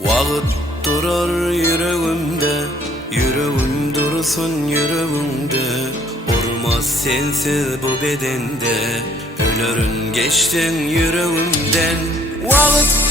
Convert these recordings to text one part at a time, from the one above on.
Vaqt durar yüreğimde Yüreğim dursun yüreğimde. Olmaz sensiz bu bedende Ölürün geçtin yüreğimden. Vaqt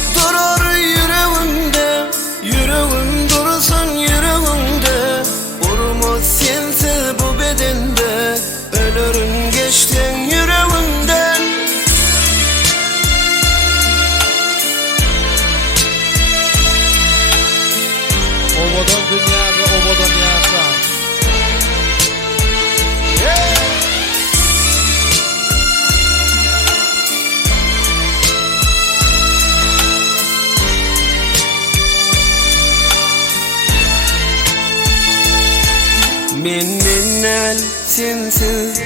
Menin el sensiz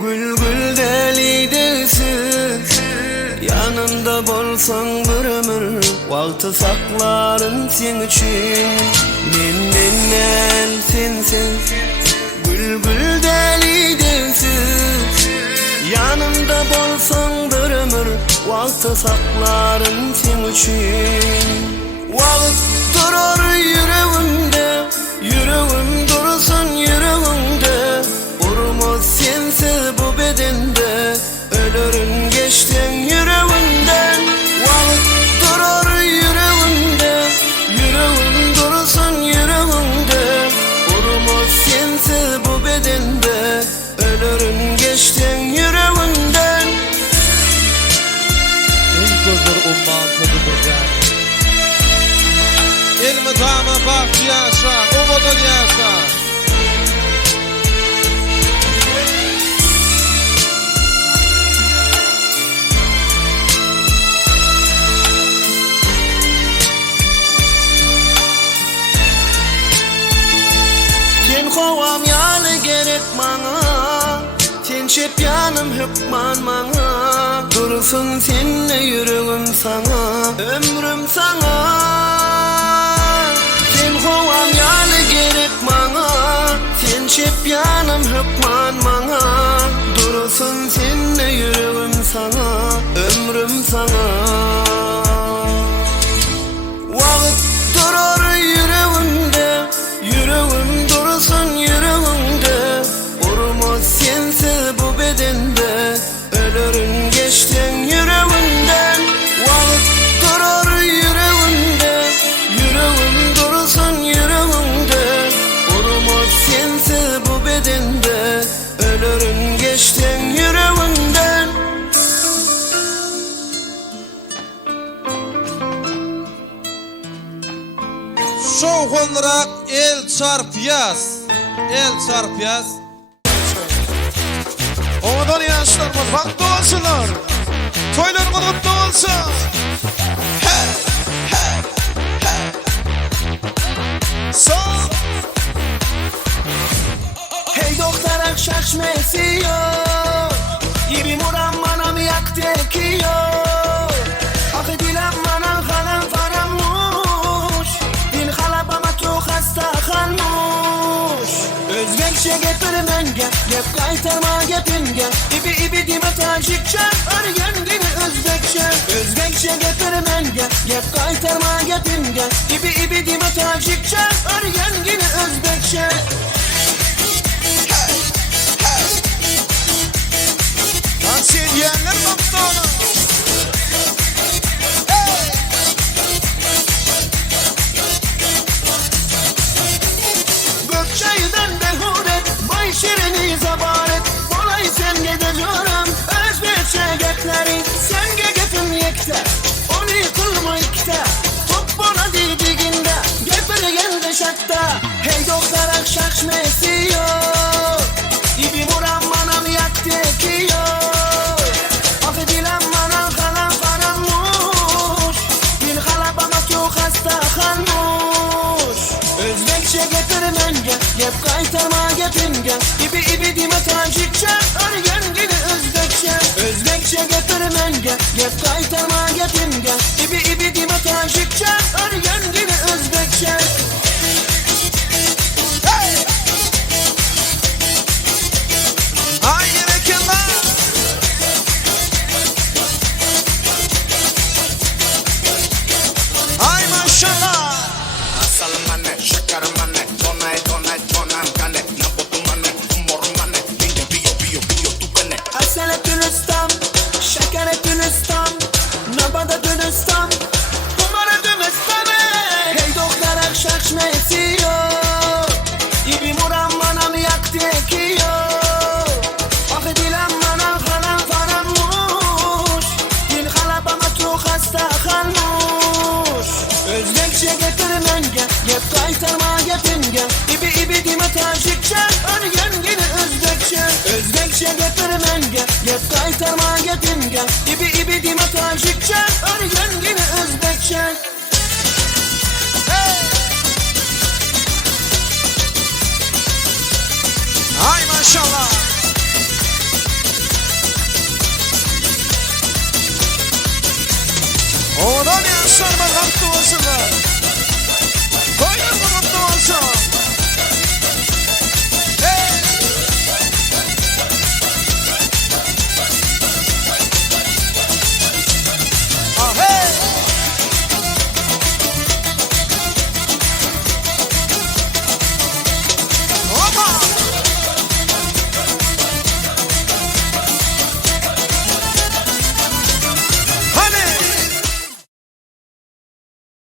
Gül gül deli delsiz Yanında bolsan bir ömür Vakti saklarım sen için. Menin el sensiz Gül gül deli delsiz Yanımda bolsan bir ömür Vakti saklarım sen için bak yaşa, obadan yaşa. Sen kovam yalı gerek bana Sen çep yanım hükman bana Dursun seninle yüreğim sana Ömrüm sana Dursun seninle Şov konrak el çarpyaz. El çarpyaz. Obadan yaşlarımız vakti olsunlar. Toylar kutlu. Hey, hey, hey, hey. Doktor akşaş Özbekçe getir menge Gep kaytarma gepinge İbi ibi dime tacikçe Argen dini Özbekçe Özbekçe getir menge Gep kaytarma gepinge İbi ibi dime tacikçe Argen dini Özbekçe Tansiyon diyenler kaptanı. Gökçe'den yekte Onu kılma ikte Top bana didiginde Gefer geldi şakta Hey doktor akşak mesiyor İbi vuran bana mı yaktı ekiyor Affedilen bana kalan karanmış Bir çok hasta kalmış. Özbekçe getir menge Gep kaytarma gepinge. İbi ibi dime tacikçe Argen karmane Zona e zona e zona gane Nabo tu mane umor mane Dinge bio bio bio tu bene Hasele dünüstam Şekere dünüstam Nabada dünüstam Kumara dünüstame Hey doktor akşak şmetiyor İbi muram manam yakti ekiyor Affedilen manam halam farammuş Dil halabama tu hasta gep Kaytarma gepin gep İbi ibi dime tacikçe Örgen gini özbekçe Özbekçe gepirim en gep Gep kaytarma gepin gep İbi ibi dime tacikçe Örgen gini özbekçe hey! Hay maşallah. Odan yansar bakar tuğasınlar